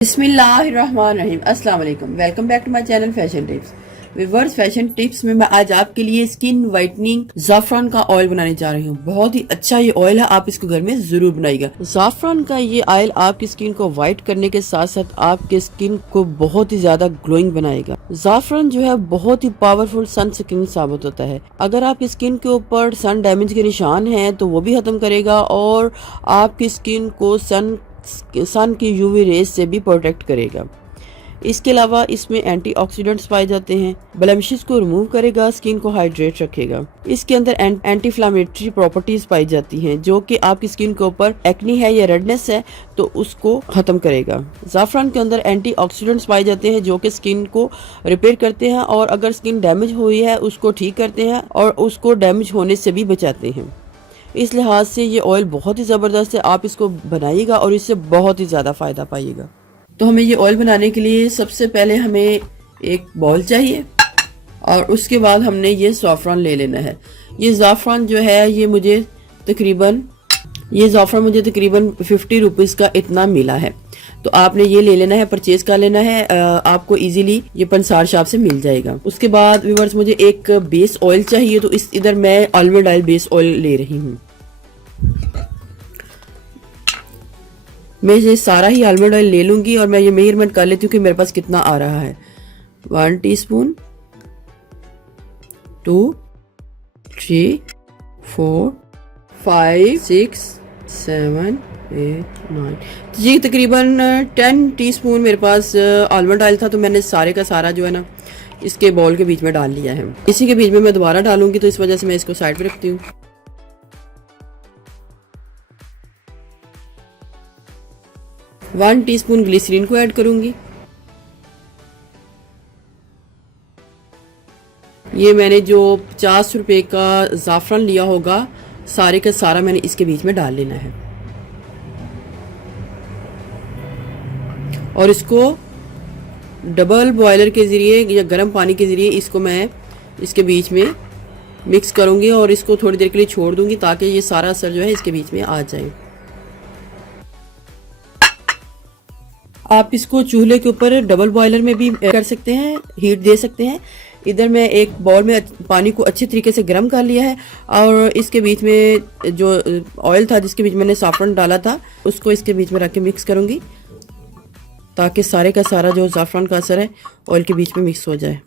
बिस्मिल्लाहिर्रहमानिर्रहीम। अस्सलाम वालेकुम। Welcome back to my channel fashion tips. Viewers, fashion tips में मैं आज आपके लिए स्किन वाइटनिंग ज़ाफ़रान का ऑयल बनाने जा रही हूँ। बहुत ही अच्छा ये ऑयल है, आप इसको घर में जरूर बनाइएगा। ज़ाफ़रान का ये ऑयल आपकी स्किन को वाइट करने के साथ साथ आपके स्किन को बहुत ही ज्यादा ग्लोइंग बनाएगा। ज़ाफ़रान जो है बहुत ही पावरफुल सन स्क्रीन साबित होता है। अगर आपकी स्किन के ऊपर सन डैमेज के निशान हैं तो वो भी खत्म करेगा और आपकी स्किन को सन की यूवी रेज से भी प्रोटेक्ट करेगा। इसके अलावा इसमें एंटीऑक्सीडेंट्स पाए जाते हैं, ब्लेमिशेस को रिमूव करेगा, स्किन को हाइड्रेट रखेगा। इसके अंदर एंटी इन्फ्लेमेटरी प्रॉपर्टीज पाई जाती हैं जो कि आपकी स्किन के ऊपर एक्नी है या रेडनेस है तो उसको खत्म करेगा। ज़ाफ़रान के अंदर एंटीऑक्सीडेंट्स पाए जाते हैं जो कि स्किन को रिपेयर करते हैं और अगर स्किन डैमेज हुई है उसको ठीक करते हैं और उसको डैमेज होने से भी बचाते हैं। इस लिहाज से ये ऑयल बहुत ही ज़बरदस्त है, आप इसको बनाइएगा और इससे बहुत ही ज़्यादा फ़ायदा पाइएगा। तो हमें ये ऑयल बनाने के लिए सबसे पहले हमें एक बाउल चाहिए और उसके बाद हमने ये ज़ाफ़रान ले लेना है। ये ज़ाफ़रान जो है ये मुझे तकरीबन 50 रुपीज़ का इतना मिला है। तो आपने ये ले लेना है, परचेज कर लेना है, आपको इजीली ये पंसार शॉप से मिल जाएगा। उसके बाद व्यूअर्स मुझे एक बेस ऑयल चाहिए, तो इधर मैं आलमंड ऑयल बेस ऑयल ले रही हूँ। मैं ये सारा ही आलमंड ऑयल ले लूंगी और मैं ये मेजरमेंट कर लेती हूँ कि मेरे पास कितना आ रहा है। 1 टीस्पून, 2, 3, 4, 5, 6, 7, 8, 9, ये तकरीबन 10 टीस्पून मेरे पास आलमंड ऑयल था। तो मैंने सारे का सारा जो है ना इसके बाउल के बीच में डाल लिया है। इसी के बीच में मैं दोबारा डालूंगी तो इस वजह से मैं इसको साइड पे रखती हूँ। वन टीस्पून ग्लिसरीन को ऐड करूंगी। ये मैंने जो 50 रुपए का ज़ाफ़रान लिया होगा सारे का सारा मैंने इसके बीच में डाल लेना है और इसको डबल बॉयलर के ज़रिए या गर्म पानी के ज़रिए इसको मैं इसके बीच में मिक्स करूंगी और इसको थोड़ी देर के लिए छोड़ दूंगी ताकि ये सारा असर जो है इसके बीच में आ जाए। आप इसको चूल्हे के ऊपर डबल बॉयलर में भी कर सकते हैं, हीट दे सकते हैं। इधर मैं एक बाउल में पानी को अच्छे तरीके से गर्म कर लिया है और इसके बीच में जो ऑयल था जिसके बीच मैंने ज़ाफ़रान डाला था उसको इसके बीच में रख के मिक्स करूंगी ताकि सारे का सारा जो ज़ाफ़रान का असर है ऑयल के बीच में मिक्स हो जाए।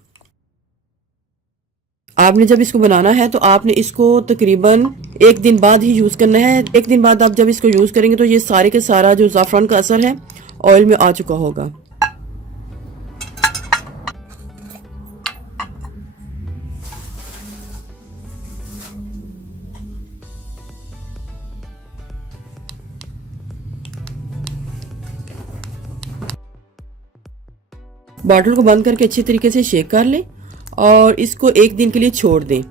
आपने जब इसको बनाना है तो आपने इसको तकरीबन 1 दिन बाद ही यूज़ करना है। 1 दिन बाद आप जब इसको यूज़ करेंगे तो ये सारे के सारा जो ज़ाफ़रान का असर है ऑयल में आ चुका होगा। बॉटल को बंद करके अच्छी तरीके से शेक कर लें और इसको 1 दिन के लिए छोड़ दें।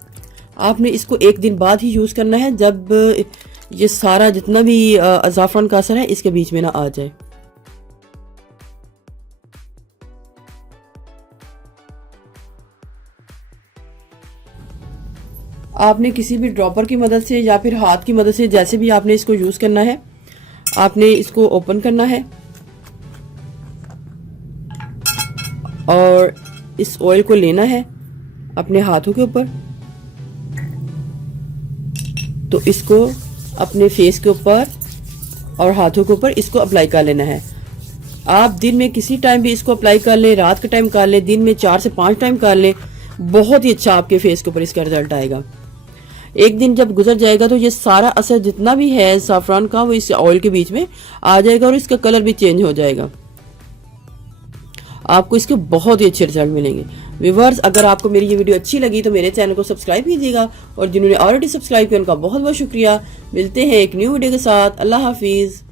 आपने इसको 1 दिन बाद ही यूज़ करना है जब ये सारा जितना भी ज़ाफ़रान का असर है इसके बीच में ना आ जाए। आपने किसी भी ड्रॉपर की मदद से या फिर हाथ की मदद से जैसे भी आपने इसको यूज़ करना है, आपने इसको ओपन करना है और इस ऑयल को लेना है अपने हाथों के ऊपर। तो इसको अपने फेस के ऊपर और हाथों के ऊपर इसको अप्लाई कर लेना है। आप दिन में किसी टाइम भी इसको अप्लाई कर लें, रात के टाइम कर लें, दिन में 4 से 5 टाइम कर लें, बहुत ही अच्छा आपके फेस के ऊपर इसका रिजल्ट आएगा। 1 दिन जब गुजर जाएगा तो ये सारा असर जितना भी है ज़ाफ़रान का वो इस ऑयल के बीच में आ जाएगा और इसका कलर भी चेंज हो जाएगा। आपको इसके बहुत ही अच्छे रिजल्ट मिलेंगे। व्यूअर्स, अगर आपको मेरी ये वीडियो अच्छी लगी तो मेरे चैनल को सब्सक्राइब कीजिएगा और जिन्होंने ऑलरेडी सब्सक्राइब किया उनका बहुत बहुत शुक्रिया। मिलते हैं एक न्यू वीडियो के साथ। अल्लाह हाफिज़।